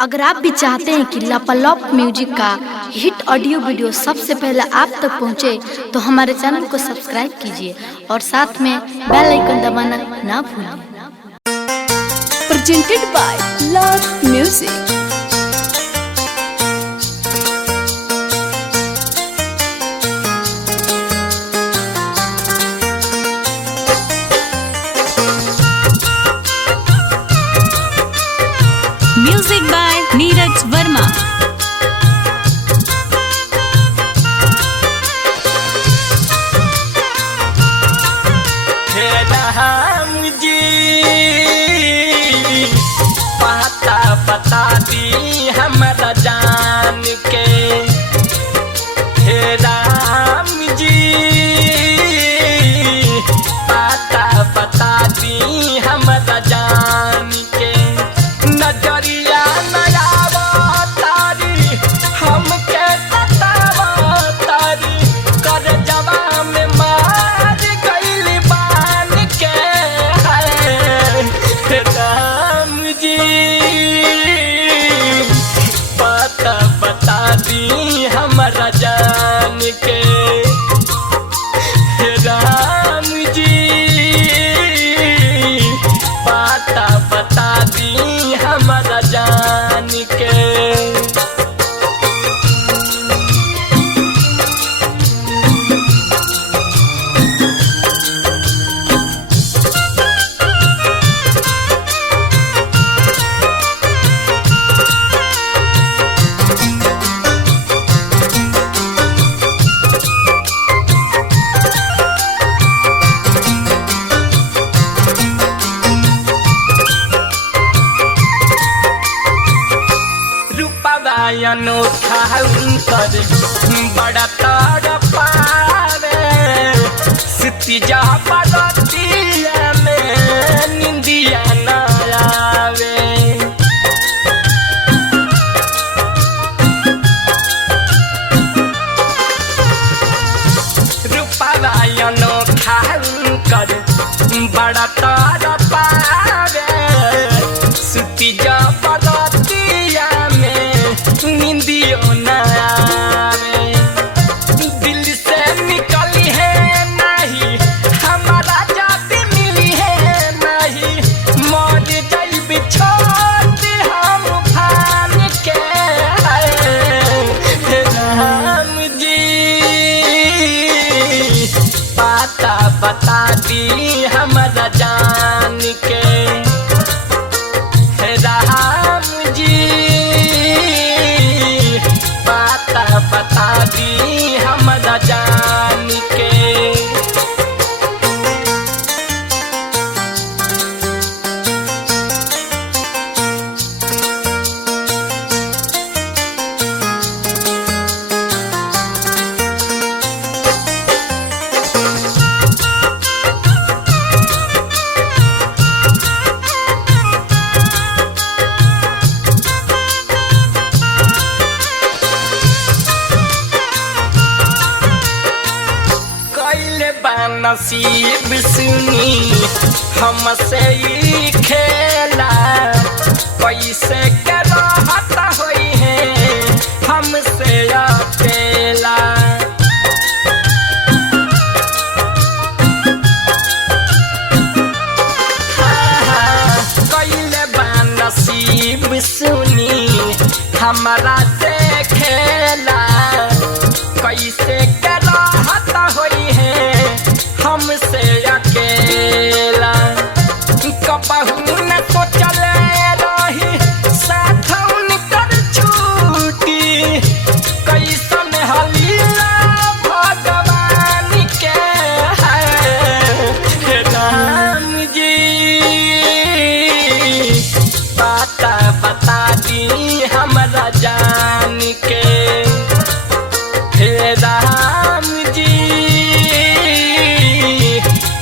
अगर आप भी चाहते हैं कि लापालॉप म्यूजिक का हिट ऑडियो वीडियो सबसे पहले आप तक पहुंचे, तो हमारे चैनल को सब्सक्राइब कीजिए और साथ में बेल आइकन दबाना ना भूलें। Presented by Love Music. Music by Neeraj Verma. हे राम जी पता बता दी हमरा जान के। हे राम जी पता बता दी हमरा जान के। नजरिया नयावा तारी हमके सतावा तारी कर जवा में मार गइल बान के। है राम जी पता बता दी हमरा जान के। हे राम जी पता बता दी हमरा जान के। अनोखा कर बड़ा तार पावे सिटी जा पड़तिया में निंदिया न आवे। रूपा अनोखा कर बड़ा तार पावे सिटी जा पड़तिया निंदियो न आवे। दिल से निकली है नहीं हमारा जाति मिली है नहीं मर जाइब छोड़ हम फान के। हे राम जी पता बता दी हमरा जान के। हे राम जी बता दी हमरा जान के। नसीब सुनी हमसे ही खेला कैसे के राहत होई है हमसे अकेला। कैले बा नसीब सुनी हमारा से खेला कैसे के राहत होई है हमसे अकेला। कबहू न सोचल रही साथ उनकर छूटी कैसन हलीला भगवान के। हे राम जी पता बता दी हमरा जान के। हे राम जी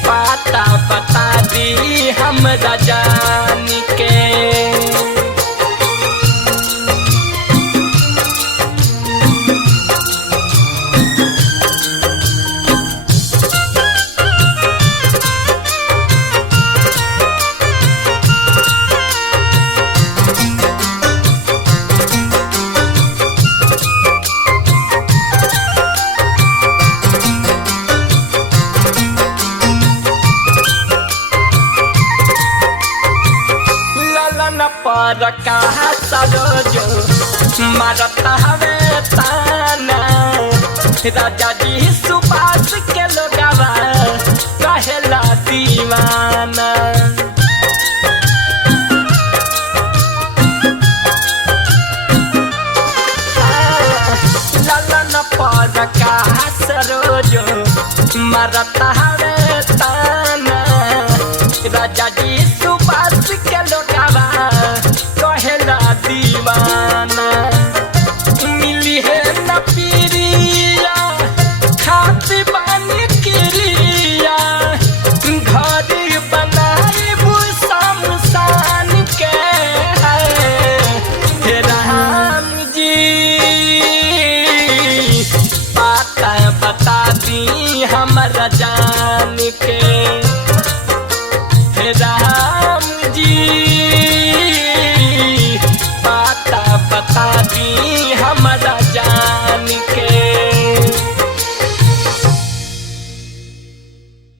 पता बता दी हमरा जान के। सरोजो मारता हवे ताना राजा जी सुबास के लोगवा कहेला दीवाना ललन पर का सरोजो मारता हवे ताना राजा जी सुबास के लोगवा कहेला दीवाना मिली है न पीरिया खाती बानी क्रिया घर बनाई शमशान के है राम जी बात बता दी हमरा जान के हे राम जी बात बता दी